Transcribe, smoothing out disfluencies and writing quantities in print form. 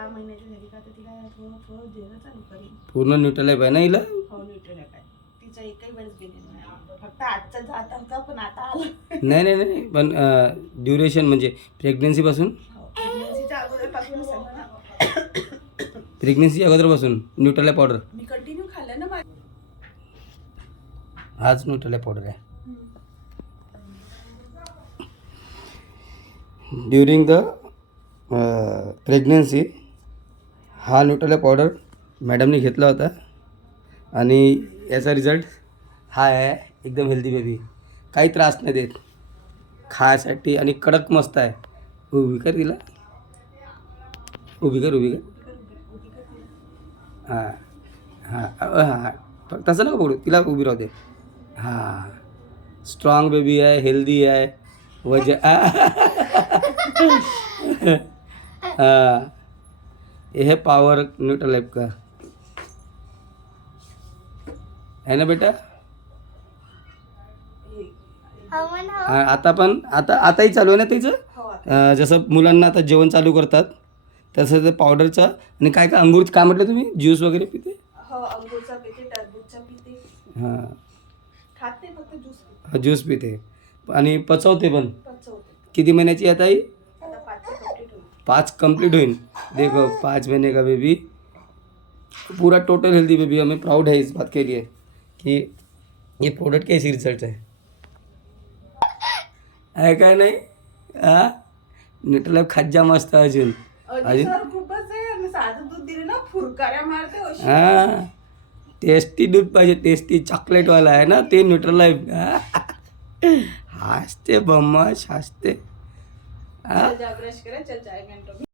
6 महिन्याची झाली का तर तिला थोडं थोडं देणं चालू करेन. पूर्ण न्यूट्रलाइफ आहे ना हिला. हो न्यूट्रल काय तिचा एकही वेळेस गेलेला नाही. फक्त आजचा जाताचा पण आता आला. नाही नाही नाही पण ड्युरेशन म्हणजे प्रेग्नन्सीपासून. प्रेग्नन्सीच्या अगोदरपासून सांगा ना. प्रेग्नन्सी अगोदरपासून न्यूट्रलाइफ पावडर. मी कंटिन्यू खाल्लं ना माझं. हाच न्यूट्रलाइफ पावडर आहे. ड्युरिंग द प्रेग्नन्सी हा न्यूट्रलाइफ पावडर मॅडमने घेतला होता आणि याचा रिझल्ट हा आहे. एकदम हेल्दी बेबी, काही त्रास नाही देत खायसाठी आणि कडक मस्त आहे. उभी कर तिला, उभी कर उभी कर. हां हां हां तसं नको पकडू तिला, उभी राहू दे. हां स्ट्रॉंग बेबी आहे, हेल्दी आहे. हाँ ये है पावर न्यूट्रलाइफ का, है ना बेटा. हाँ आता पण आताही चालू आहे ना तिचं. जसं मुलांना आता जेवण चालू करतात तसं ते पावडरचं. आणि काय काय अंगूर काय म्हटलं तुम्ही, ज्यूस वगैरे पिते. हो अंगूरचा पिते, टरबूजचा पिते. हां खाते फक्त ज्यूस पिते. ज्यूस पिते आणि पचवते पण. पचवते. किती महिन्याची आहे ताई. आता 5 कंप्लीट होईल. 5 कंप्लीट होईल. देखो 5 महीने का बेबी, पूरा टोटल हेल्दी बेबी. हमें प्राउड है इस बात के लिए कि ये प्रोडक्ट के ऐसी रिजल्ट है काय नाही. हां न्यूट्रलाइफ खात जा मस्त अजून. सर खूपच आहे. मी साधं दूध दिले ना फुरकाऱ्या मारते अशी. हां टेस्टी दूध पाहिजे, टेस्टी चॉकलेटवाला आहे ना ते न्यूट्रलाइफ. हसते बम्माश हसते. चल जा ब्रश करा, चल चाय घंटो.